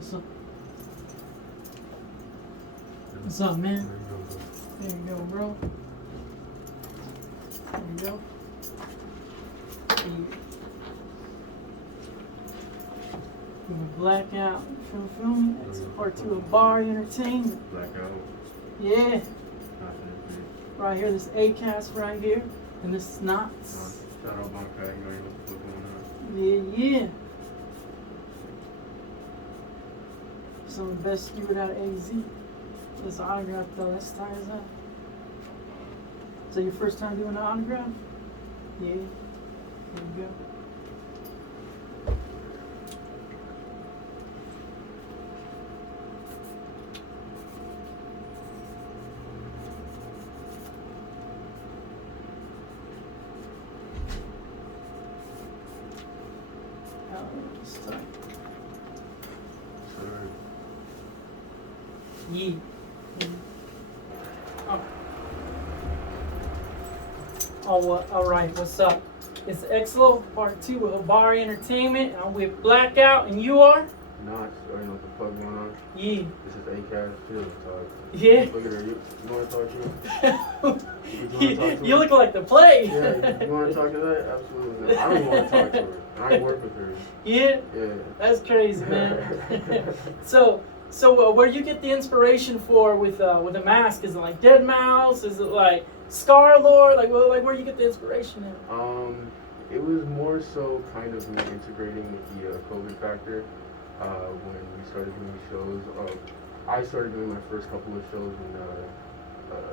Awesome. What's up, man? There you go, bro. There you go. Blackout film. It's part 2 of Bar Entertainment. Blackout. Yeah. Right here, this Akast right here. And this Knxttz. Shout out Bankai, you know what's going on. Yeah. Some of the best skewered out of AZ. This autograph though, that's tight as hell. So your first time doing the autograph? Yeah. There you go. Yeah. Oh, all right. What's up? It's TheXLTE part 2 of Bar Entertainment. I'm with Blackout, and you are? Knxttz, you know what the fuck going on? Yeah. This is Akast too. So Yeah. look at her. You want to talk to her? You look like the play. Yeah. You want to talk to that? Absolutely. I don't even want to talk to her. I work with her. Yeah. Yeah. That's crazy, man. So where you get the inspiration for with the mask? Is it like Dead Mouse? Is it like Scar-Lord? Like where you get the inspiration in? It was more so kind of me integrating the COVID factor when we started doing shows. I started doing my first couple of shows when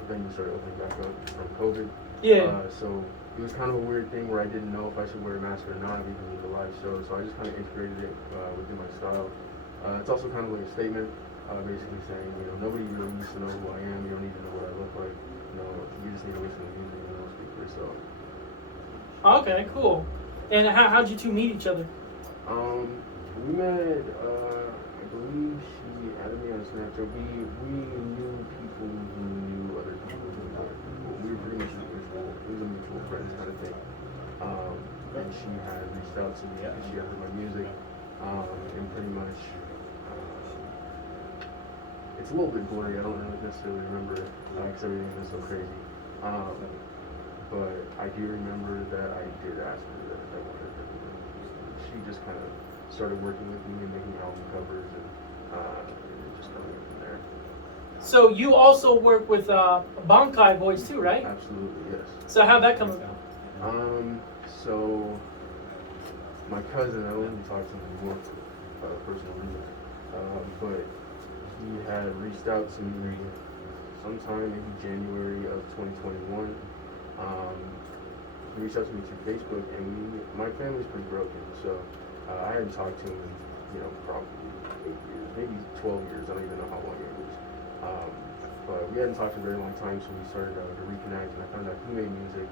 venues started opening back up from COVID. Yeah. So it was kind of a weird thing where I didn't know if I should wear a mask or not, even with the live show. So I just kind of integrated it within my style. It's also kind of like a statement, basically saying, you know, nobody really needs to know who I am. You don't need to know what I look like. You know, you just need to listen to music and it'll speak for yourself. Okay, cool. And how'd you two meet each other? We met, I believe she added me on Snapchat. We knew people who knew other people who knew other people. We were pretty much mutual. It was a mutual friends kind of thing. And she had reached out to me because she had heard my music. And pretty much, it's a little bit blurry. I don't really necessarily remember because everything is so crazy. But I do remember that I did ask her that I wanted her to. She just kind of started working with me and making album covers, and it just kind of went from there. So you also work with Bankai Boys too, right? Absolutely, yes. So how'd that come about? So my cousin, I don't even talk to him anymore for personal reasons, but he had reached out to me sometime in January of 2021. He reached out to me through Facebook, and my family's pretty broken, so I hadn't talked to him in, you know, probably 8 years, maybe 12 years. I don't even know how long it was. But we hadn't talked in a very long time, so we started to reconnect, and I found out he made music.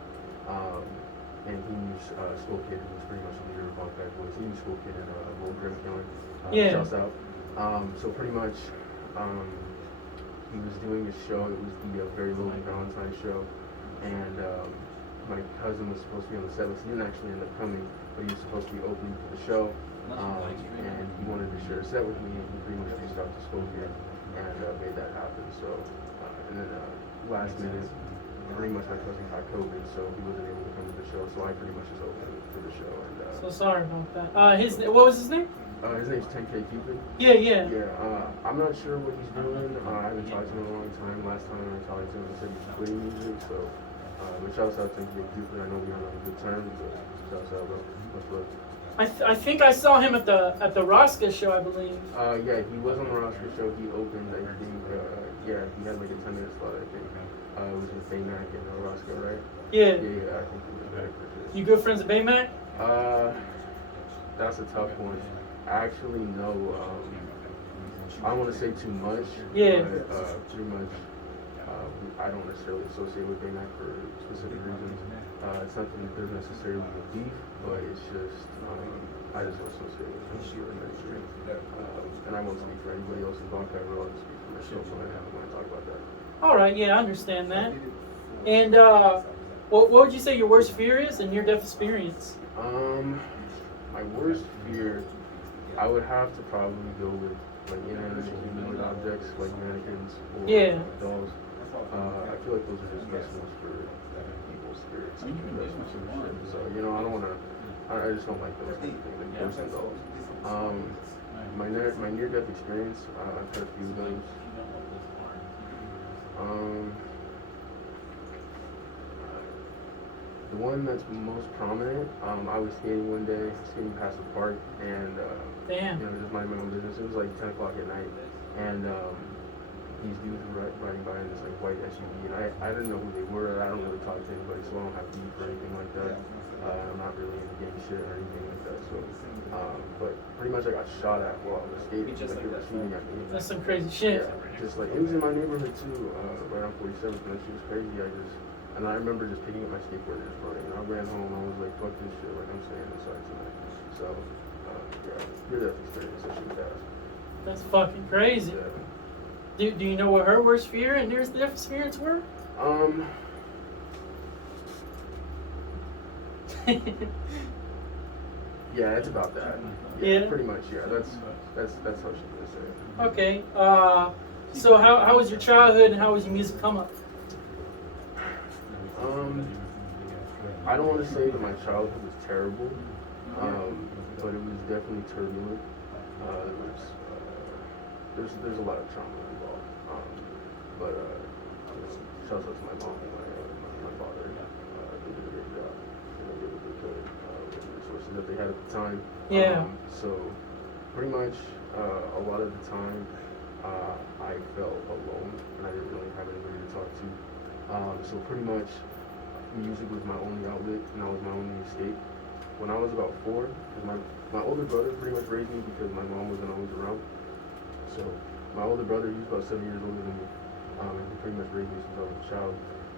And he knew School Kid, who was pretty much the leader of Bankai Boys. He knew School Kid in Old Grim County. Shouts out. So pretty much, he was doing a show. It was the Very Lonely Valentine show. And my cousin was supposed to be on the set list. He didn't actually end up coming, but he was supposed to be opening for the show. And he wanted to share a set with me, and he pretty much reached out to School Kid and made that happen. So, and then last minute, pretty much my cousin got COVID, so he wasn't able to come to the show. So I pretty much just opened for the show. And so sorry about that. What was his name? His name's 10K Cupid. Yeah. Yeah. I'm not sure what he's doing. I haven't talked to him in a long time. Last time I talked to him, he said he's quitting music. So, but shouts out to 10K Cupid. I know we're on good terms, but shouts out, bro. Much love. I think I saw him at the Rosca show, I believe. Yeah, he was on the Rosca show. He opened, I think. Yeah, he had like a 10-minute slot, I think. It was with Baymac and Rosca, right? Yeah. Yeah, I think he was back for sure. You good friends with Baymac? That's a tough one. Actually, no. I don't want to say too much. Yeah. But, pretty much, I don't necessarily associate with Baymac for specific reasons. It's not that there's necessarily a beef, but it's just, I just don't associate with him for many reasons. And I won't speak for anybody else in Bankai, but I'll just speak for myself when I talk about that. All right, yeah, I understand that. And what would you say your worst fear is and near-death experience? My worst fear I would have to probably go with like inanimate humanoid objects like mannequins or Yeah. dolls. I feel like those are just vessels for evil spirits, like vessels and shit. So I don't want to. I just don't like those kind of things, like ghosts and dolls. My near-death experience, I've had a few of those. The one that's most prominent, I was skating one day, skating past the park, and Damn. just minding my own business. It was like 10 o'clock at night, and these dudes were riding by in this like white SUV, and I didn't know who they were. I don't really talk to anybody, so I don't have beef or anything like that. I'm not really into gang shit or anything like that. So, but pretty much I got shot at while I was skating. Like they were shooting at me. That's some crazy shit. Yeah, just like it was in my neighborhood too, right on 47th, and that shit was crazy. And I remember just picking up my skateboard and just running. And I ran home. I was like, fuck this shit. Like I'm staying inside tonight. So, yeah, near-death experience. That shit was ass. That's fucking crazy. Yeah. Do you know what her worst fear and near-death experience were? Yeah, it's about that. Yeah. Pretty much. Yeah, that's how she would say it. Okay. So how was your childhood and how was your music come up? I don't want to say that my childhood was terrible, but it was definitely turbulent. There's a lot of trauma involved. But shouts out to my mom and my father. They did a great job. They did what they could with the resources that they had at the time. Yeah. So pretty much a lot of the time I felt alone and I didn't really have anybody to talk to. So pretty much music was my only outlet and that was my only escape. When I was about 4, my older brother pretty much raised me because my mom wasn't always around. So my older brother, he's about 7 years older than me, and he pretty much raised me since I was a child.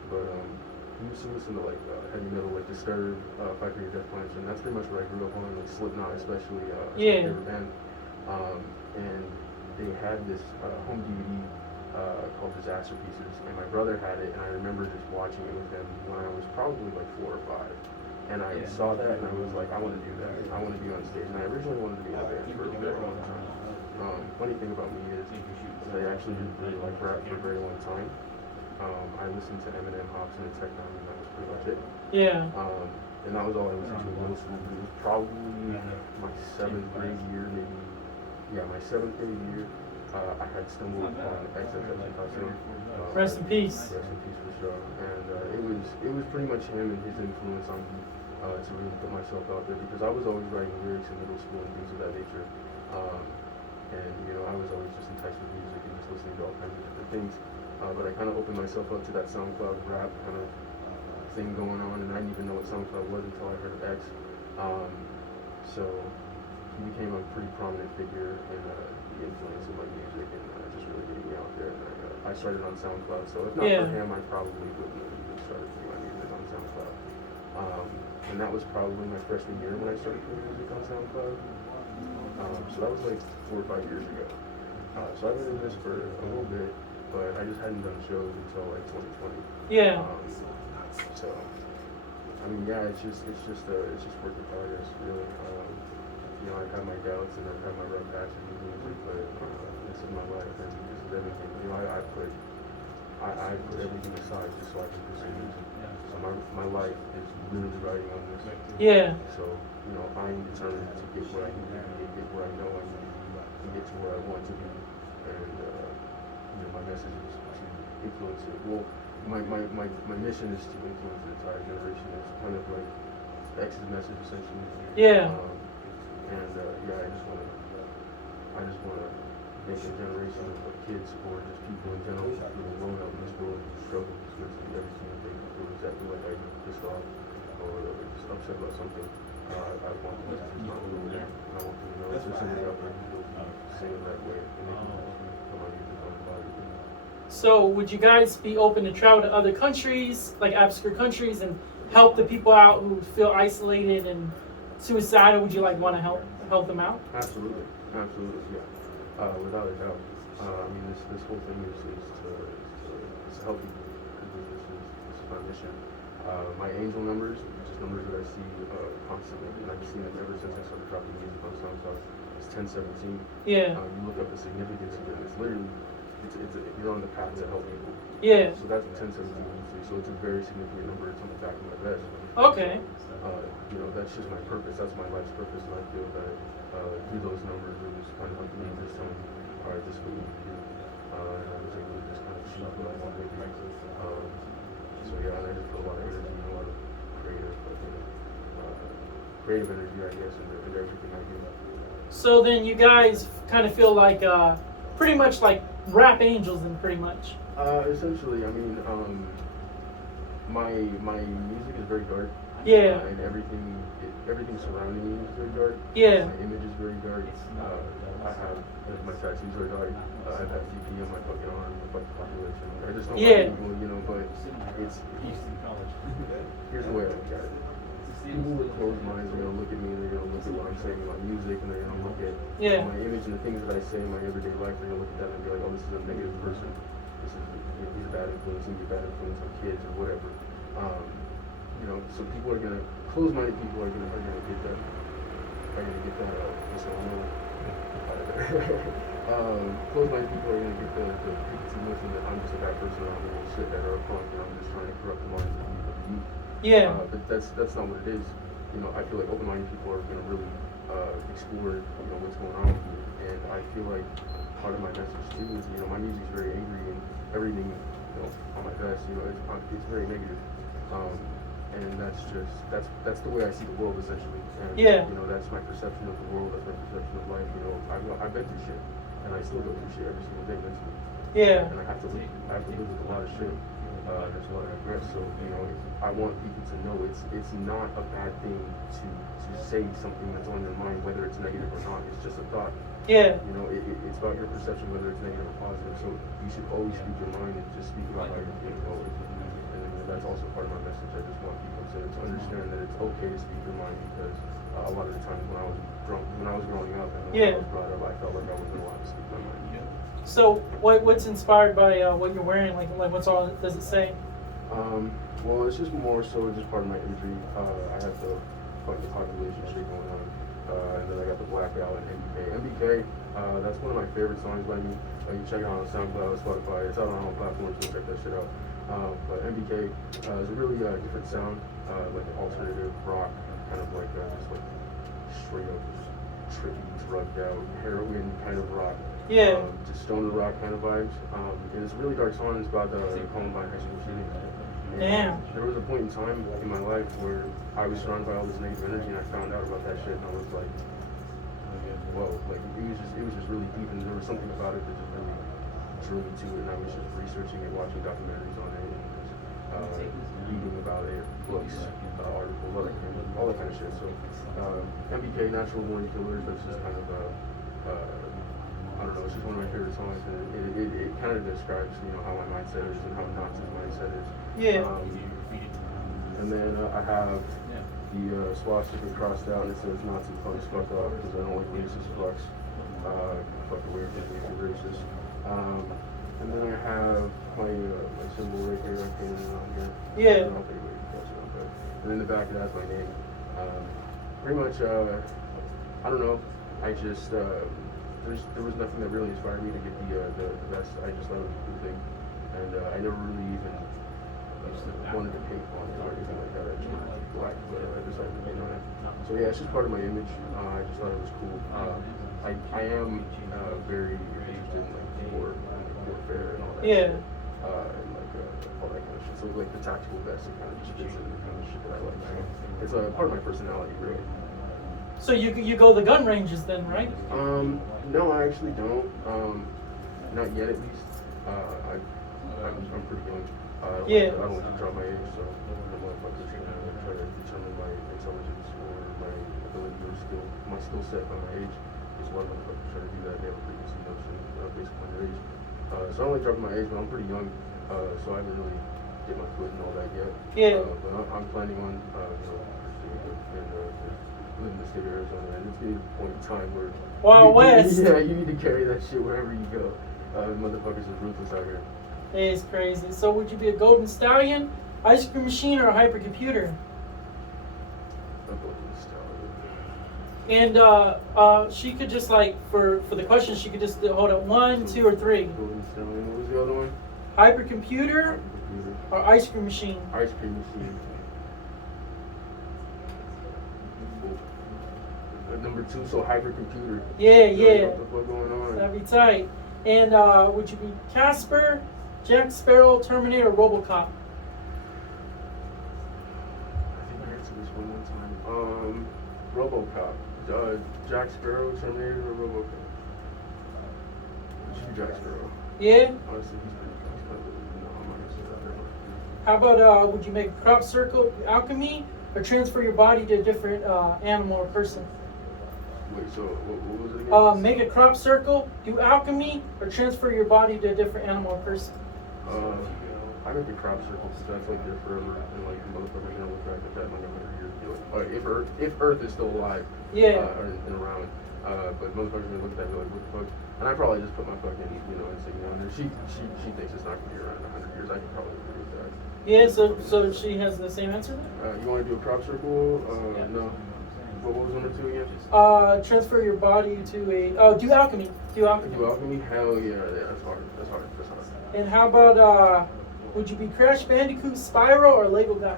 But he used to listen to like heavy metal, like Disturbed, Five Finger Death Punch, and that's pretty much what I grew up on, like Slipknot especially. Yeah. My favorite band. And they had this home DVD called Disaster Pieces, and my brother had it, and I remember just watching it with him when I was probably like 4 or 5. And I saw that, and I was like, I want to do that. I want to be on stage. And I originally wanted to be in a band for a very long time. Funny thing about me is I actually didn't really like rap for a very long time. I listened to Eminem, Hobson, and Tech Nine, and that was pretty much it. Yeah. And that was all I listened to in middle school. It was probably my 7th grade year, maybe. Yeah, my 7th grade year. I had stumbled upon TheXLTE. Rest in peace. Rest in peace for sure. And it was pretty much him and his influence on me to really put myself out there because I was always writing lyrics in middle school and things of that nature. And I was always just enticed with music and just listening to all kinds of different things. But I kind of opened myself up to that SoundCloud rap kind of thing going on, and I didn't even know what SoundCloud was until I heard of X. So he became a pretty prominent figure in the influence of my music and just really getting me out there. And I started on SoundCloud, so if not for him, I probably wouldn't have even started putting my music on SoundCloud. And that was probably my freshman year when I started putting music on SoundCloud. So that was like 4 or 5 years ago. So I've been doing this for a little bit, but I just hadn't done shows until like 2020. Yeah. So I mean, yeah, it's just work in progress, really. I've had my doubts and I've had my rough patches with music, but this is my life and this is everything. I put everything aside just so I can pursue music. So my life is literally riding on this. Yeah. So I'm determined to get where I need to be, get where I know I need to be, and get to where I want to be. And my message is to influence it. Well, my mission is to influence the entire generation. It's kind of like X's message essentially. Yeah. I just want to make a generation of kids or just people in general who are growing up in this world who struggle with every single day, who feel exactly like I do, pissed off or just upset about something. I want them to just not go there. I want them to know there's somebody out there who will sing it that way and they can put my music on the body. So would you guys be open to travel to other countries, like obscure countries, and help the people out who feel isolated and suicidal? Would you want to help them out? Absolutely, yeah. Without a doubt. I mean, this whole thing is to help people. This is my mission. My angel numbers, just numbers that I see constantly, and I've seen them ever since I started dropping music on SoundCloud. is 1017. Yeah. You look up the significance of it, and it's literally, you're on the path to help people. Yeah. So that's what 1017 means to me. So it's a very significant number. It's on the back of my vest. Okay. You know, that's just my purpose. That's my life's purpose, and I feel that through those numbers, it was kind of like the universe telling me, all right, this is what you need to do. And I was able to just kind of achieve what I wanted to do. So yeah, and I just put a lot of energy and a lot of creative energy, I guess, in everything I do. So then you guys kind of feel like pretty much like rap angels, then pretty much. Essentially, I mean, my music is very dark. Yeah. And everything surrounding me is very dark. Yeah. My image is very dark. I have my tattoos are dark. I have FTP on my fucking arm, my fucking population. I just don't like people, you know. But it's here's the way I look at it. People with closed minds are gonna look at me and they're gonna look at what I'm saying in my music and they're gonna look at my image and the things that I say in my everyday life. They're gonna look at that and be like, oh, this is a negative person. This is he's a bad influence. He's a bad influence on kids or whatever. You know, so people are gonna closed-minded people are gonna get that. Closed-minded people are gonna get the preconceived notion that I'm just a bad person or I'm a little shit or a punk and I'm just trying to corrupt the minds of the youth. Yeah. But that's not what it is. You know, I feel like open-minded people are gonna really explore, you know, what's going on with you. And I feel like part of my message too is, you know, my music's very angry and everything, you know, on my vest, you know, it's very negative. And that's the way I see the world essentially. And you know, that's my perception of the world, that's my perception of life. You know, I've been through shit and I still go through shit every single day mentally. Yeah. And I have to live with a lot of shit. There's a lot of regret. So, you know, I want people to know it's not a bad thing to say something that's on your mind, whether it's negative or not. It's just a thought. Yeah. You know, it's about your perception, whether it's negative or positive. So you should always speak your mind and just speak about how you're feeling always. And that's also part of my message. I just want people to understand that it's okay to speak your mind because a lot of the times when I was growing up and when I was brought up, I felt like I wasn't allowed to speak my mind. So what's inspired by what you're wearing? Like what's all does it say? Well, it's just more so just part of my imagery. I have the fucking population shit going on. And then I got the Blackout and MBK. MBK, that's one of my favorite songs by me. You can check it out on SoundCloud, Spotify. It's out on all platforms, so check that shit out. But MBK is a really different sound, like an alternative rock, kind of like just like straight up trippy, drugged out, heroin kind of rock. Yeah. Just stoner rock kind of vibes. And it's a really dark song. It's about the Columbine high school shooting. Damn. There was a point in time in my life where I was surrounded by all this negative energy, and I found out about that shit, and I was like, whoa, like it was just really deep, and there was something about it that just really drew me to it, and I was just researching it, watching documentaries on it, and just reading about it, books, articles, all that kind of shit. So MBK, Natural Born Killers, that's just kind of I don't know, it's just one of my favorite songs, and it kind of describes, you know, how my mindset is and how Nazi's mindset is. Yeah. And then I have the swastika crossed out, and it says Nazi punks fuck off, because I don't like racist fucks. Fuck away from me if you're racist. And then I have my symbol right here, I painted it on here. Yeah. I don't think anybody can catch it on there. And in the back it has my name. Pretty much, I don't know, I just, there was nothing that really inspired me to get the vest. I just thought it was a cool thing, and I never really even wanted to paint on it or anything like that. I just wanted it black, but I decided to paint on it. So yeah, it's just part of my image. I just thought it was cool. I am very interested in like warfare and all that shit, and like all that kind of shit. So like the tactical vest, it kind of just fits in the kind of shit that I like. So it's a part of my personality, really. So you go the gun ranges then, right? No, I actually don't. Not yet, at least. I'm pretty young. I don't like to draw my age, so I'm like try to determine my intelligence or my ability or my skill set by my age. Because a lot of motherfuckers try to do that. They have a preconceived notion based upon their age. So I don't like dropping my age, but I'm pretty young, so I haven't really get my foot and all that yet. Yeah. But I'm planning on pursuing it and live in the state of Arizona, and it's getting to a point in time where West. Yeah, you need to carry that shit wherever you go. Motherfuckers are ruthless out here. It is crazy. So would you be a golden stallion, ice cream machine, or a hypercomputer? A golden stallion. And she could just like for the question, she could just hold it 1, 2, or 3. What was the other one? Hypercomputer or ice cream machine. Ice cream machine. Number 2, so hypercomputer. Yeah. What the fuck going on? That'd be tight. And would you be Casper, Jack Sparrow, Terminator, or RoboCop? I think I answered this one time. RoboCop. Jack Sparrow, Terminator, or RoboCop? It should be Jack Sparrow. Yeah. Honestly, he's pretty good. No, I'm not gonna say that. How about would you make a crop circle, do alchemy, or transfer your body to a different animal or person? Wait, so what was it again? Make a crop circle, do alchemy, or transfer your body to a different animal or person. I make a crop circle because that's like there forever, and like the motherfuckers gonna look back at that in like 100 years, and be like, if Earth is still alive, Yeah. and around, but motherfuckers gonna look at that and be like, what the fuck? And I probably just put my fucking insignia on there. She thinks it's not gonna be around in 100 years. I can probably agree with that. Yeah. So she has the same answer then? You want to do a crop circle? No. What was number 2 again? Transfer your body to a do alchemy. Do alchemy. Do alchemy? Hell yeah, that's hard. And how about would you be Crash Bandicoot, Spyro, or Lego guy?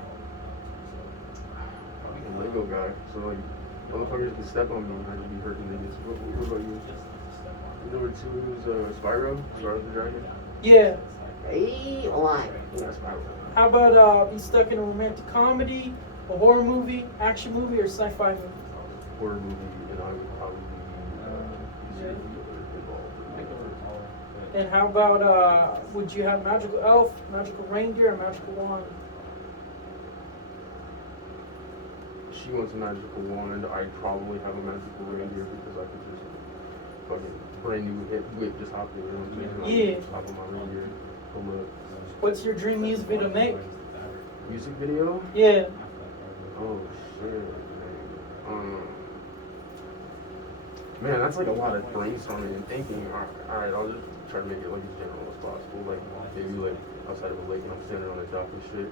I'm a Lego guy, so like motherfuckers can step on me and I can be hurting niggas. What about you? Number 2 is Spyro the Dragon. Yeah. Hey, alive. Yeah, Spyro. How about be stuck in a romantic comedy, a horror movie, action movie, or sci-fi movie? Horror movie, and I would probably be involved. And how about would you have magical elf, magical reindeer, or magical wand? She wants a magical wand. I'd probably have a magical reindeer because I could just fucking brand new whip just hop in. Yeah. Hop on my reindeer. Pull up. What's your dream music video to make? Music video? Yeah. Oh shit. Man, that's like a lot of brainstorming and thinking. Alright, I'll just try to make it like as general as possible. Like maybe like outside of a lake and I'm standing on a dock and shit.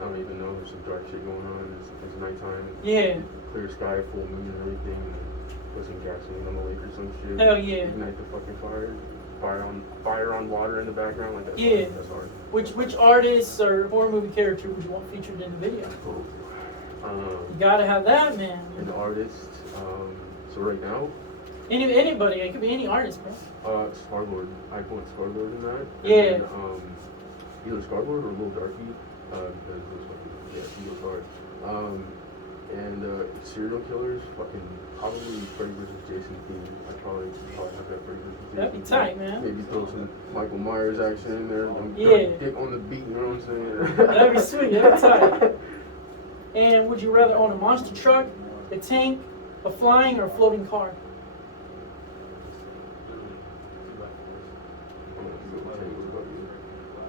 I don't even know, there's some dark shit going on. It's nighttime. Yeah. Clear sky, full moon and everything. And put some gasoline on the lake or some shit. Hell yeah. Ignite the fucking fire. Fire on water in the background. Like that's Yeah. hard. That's hard. Which artist or horror movie character would you want featured in the video? You gotta have that, man. An artist. So right now, Anybody, it could be any artist, bro. Star-Lord. I want Star-Lord in that. Yeah. And then, either Star-Lord or Lil Darky. Because those fucking, yeah, he goes hard. And serial killers, fucking probably Freddy vs. Jason theme. I'd probably have that Freddy vs. Jason. That'd be tight, man. Maybe throw some Michael Myers action in there. Yeah. Dick on the beat, you know what I'm saying? That'd be sweet, that'd be tight. And would you rather own a monster truck, a tank, a flying, or a floating car?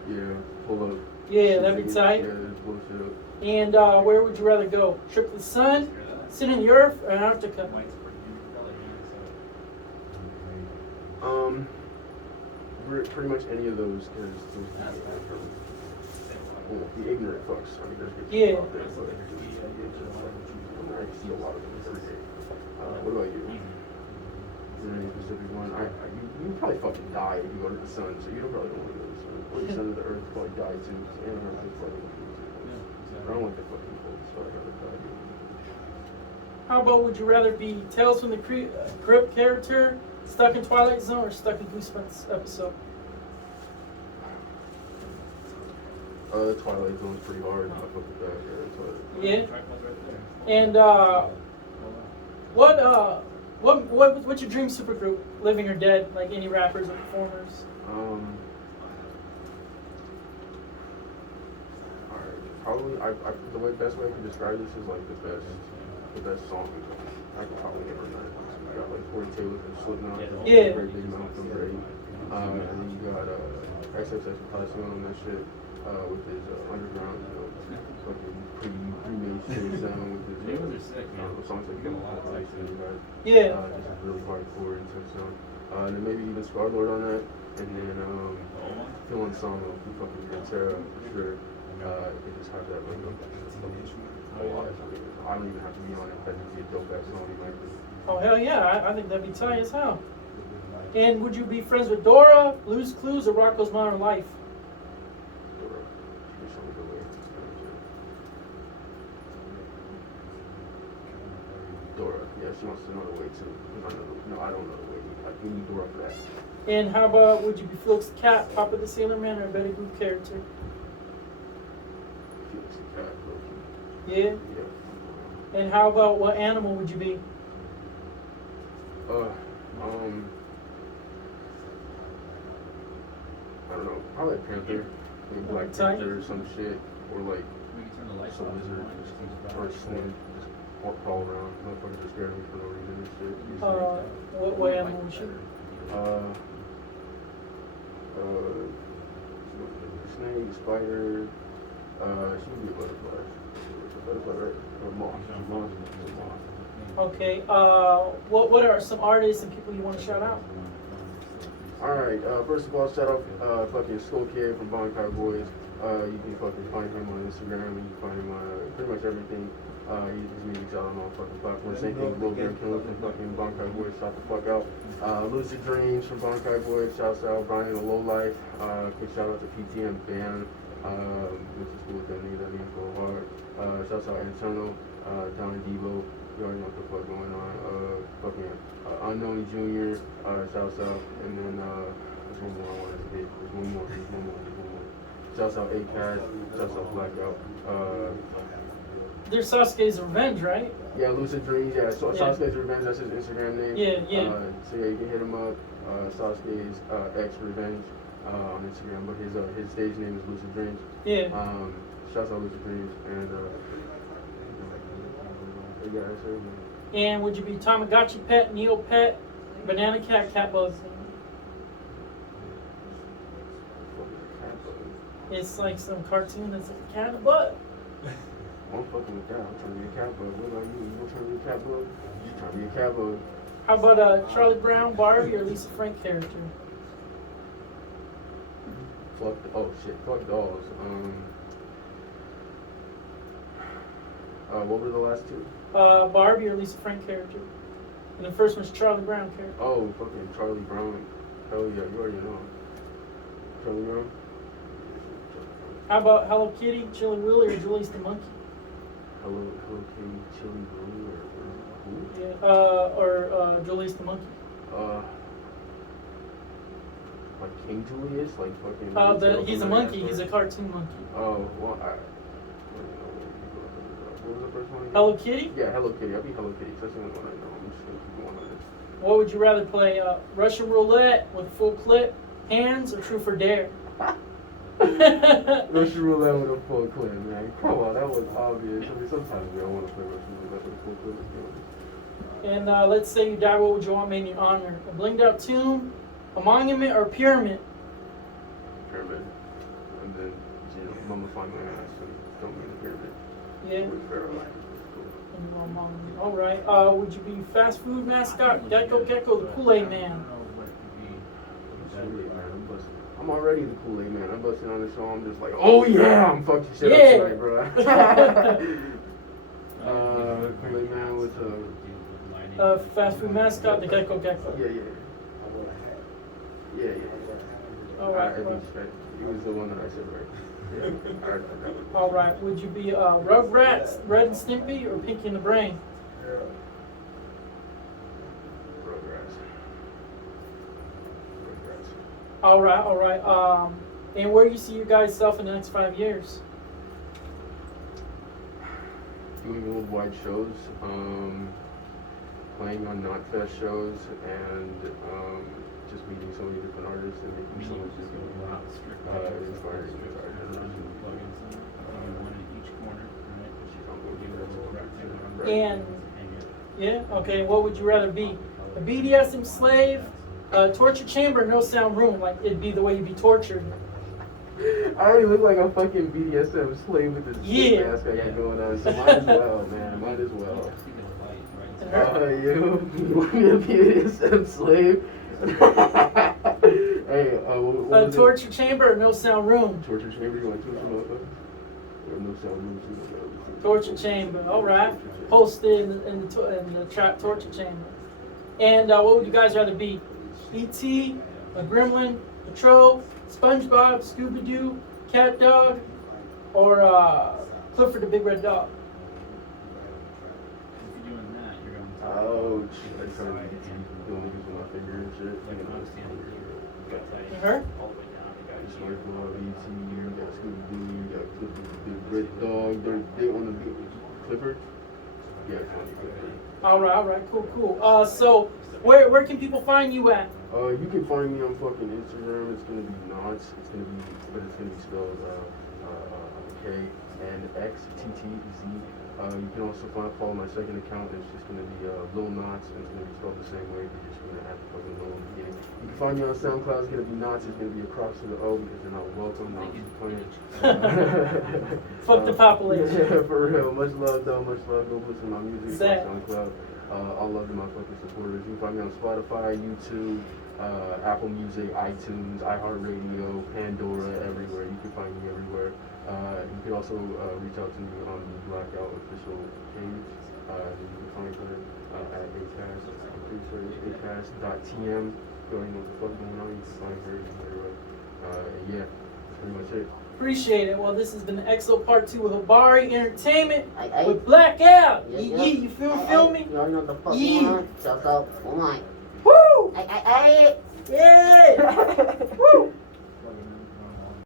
Yeah, pull up. Yeah, that'd be tight. Yeah, pull shit up. And where would you rather go? Trip to the sun, sit in the earth, or Antarctica? Pretty much any of those, because the ignorant fucks. I mean, there's good Yeah. people out there, but I see a lot of them every day. What about you? Is there any specific one? You probably fucking die if you go to the sun, so you don't probably want to go to the sun. Or the center of the earth probably die too. And I don't like the fucking cold, so I'd rather die. How about would you rather be Tales from the Crypt character, stuck in Twilight Zone, or stuck in Goosebumps episode? The Twilight Zone's pretty hard. I fuck with that. Yeah. And what's your dream supergroup, living or dead? Like any rappers or performers? Alright, probably the best way I can describe this is like the best song. I could probably never know. You got like Corey Taylor from Slipknot. Yeah. Very big mouth from Brady. And then you got XXX on that shit. With his underground, fucking pre-made shit sound with his songs like Ice and guys. Yeah. Just really hardcore and stuff. So, and then maybe even Star-Lord on that, and then feeling song of fucking Pantera for sure. It just has that like I don't even have to be on it. That would be a dope ass song. Like this. Oh, hell yeah. I think that'd be tight as hell. And would you be friends with Dora, Blue's Clues, or Rocco's Modern Life? Dora. She can show me the way. Dora. Yeah, she wants to know the way too. No, I don't know the way. Like, we need Dora for that. And how about, would you be Felix the Cat, Papa the Sailor Man, or a Betty Boop character? Felix the cat, bro. Yeah? Yeah. And how about, what animal would you be? I don't know, probably a panther, maybe Black Panther or some shit, or like some lizard, or a snake, just crawl around. Motherfuckers just scared me for no reason and shit. What animal would you be? Snake, spider, she would be a butterfly. Butterfly, right? Or moth. Okay, what are some artists and people you want to shout out? Alright, first of all, shout out fucking Skull Kid from Bonkai Boys. You can fucking find him on Instagram, and you can find him on pretty much everything. His music's out on all fucking platforms. Same thing with Lil Bear Killer from fucking Bonkai Boys, shout the fuck out. Lucid Dreams from Bonkai Boys, shouts out Brian the Low Life. Quick shout out to PTM Band, which is cool with them, nigga, that nigga go hard. Shouts out Antonio, Don and Devo. You already know what the fuck going on. Fucking Unknown Jr. Shouts out, and then there's one more I wanted to hit. There's one more. Shouts out Akast. Shouts out Blackout. There's Sasuke's Revenge, right? Yeah, Lucid Dreams. Yeah, so Sasuke's Revenge. That's his Instagram name. Yeah. So yeah, you can hit him up. Sasuke's X Revenge on Instagram, but his stage name is Lucid Dreams. Yeah. Shouts out Lucid Dreams and. Yeah, that's everything. And would you be Tamagotchi Pet, Neo Pet, Banana Cat, Catbug? It's like some cartoon that's like a cat and a butt. I'm fucking with that. I'm trying to be a cat bug. What about you? You trying to be a cat bug? You trying to be a cat bug? How about Charlie Brown, Barbie, or Lisa Frank character? Fuck dolls. What were the last two? Barbie or Lisa Frank character. And the first one's Charlie Brown character. Oh, fucking Charlie Brown. Hell yeah, you already know. Charlie Brown? How about Hello Kitty, Chili Willy, or Julius the Monkey? Hello Kitty, Chili Willy, or who? Yeah, or Julius the Monkey. Like King Julius? Like fucking... he's a monkey, he's a cartoon monkey. Oh, well, what was the first one again? Hello Kitty? Yeah, Hello Kitty. I'll be Hello Kitty. That's the only one I know. I'm just gonna keep going on this. What would you rather play, Russian roulette with full clip, hands, or Truth or Dare? Russian roulette with a full clip, man. Come on, that was obvious. I mean, sometimes we don't want to play Russian roulette with a full clip. And let's say you die, what would you want made in your honor? A blinged out tomb, a monument, or a pyramid? Pyramid. And then, mummify my ass and throw me in the pyramid. Yeah. With Pharaoh. All right. Would you be fast food mascot, Gecko, the Kool-Aid Man? I'm already the Kool-Aid Man. I'm busting on the show. I'm just like, oh yeah, I'm fucking shit up tonight, bro. Kool-Aid Man with a fast food mascot, the Gecko. Yeah. All right. He was the one that I said right. Yeah. All right. Would you be Rugrats, Red and Stimpy, or Pinky and the Brain? Rugrats. All right. And where do you see your guys' self in the next 5 years? Doing worldwide shows, playing on Knotfest shows, and just meeting so many different artists and making so much inspiring to our generation. And yeah, okay. What would you rather be? A BDSM slave, a torture chamber, no sound room? Like it'd be the way you'd be tortured. I already look like a fucking BDSM slave with this mask I got going on, so might as well, man. Might as well. You want me to be a BDSM slave? Hey, what a torture chamber or no sound room? Torture chamber? You want to torture motherfuckers? Or no sound room? Torture chamber. All right. Posted in the trap torture chamber. And what would you guys rather be? E.T., a Gremlin, Patrol, SpongeBob, Scooby-Doo, Cat Dog, or Clifford the Big Red Dog? If you're doing that, you're going to Ouch. Like trying to get doing niggas with my finger and shit. You heard? It's like E.T., you got Scooby-Doo, you got Clifford the Big Red Dog. They on the big Clifford? Yeah, Clifford. All right, cool. So where can people find you at? You can find me on fucking Instagram. It's gonna be Knxttz. It's gonna be spelled Knxttz. You can also follow my second account. It's just gonna be Lil Knxttz, and it's gonna be spelled the same way. You're just gonna have to fucking know in the beginning. You can find me on SoundCloud. It's gonna be Knxttz. It's gonna be a cross to the O because they're not welcome. No, I'm just playing. Fuck the population. Yeah, for real. Much love, though. Much love. Go listen to my music Sad. on SoundCloud. I love my fucking supporters. You can find me on Spotify, YouTube, Apple Music, iTunes, iHeartRadio, Pandora, everywhere. You can find me everywhere. You can also reach out to me on the Blackout official page. You can find her at Akast. I'm pretty sure it's Akast.tm. You already know what the fuck going on. You can find her everywhere. Yeah, that's pretty much it. Appreciate it. Well, this has been the XO Part 2 with Habari Entertainment Aye. with Blackout. Yeah. You feel me? You already know what the fuck Yeah. going on. So, oh my. Woo! Aye. Yeah! Woo!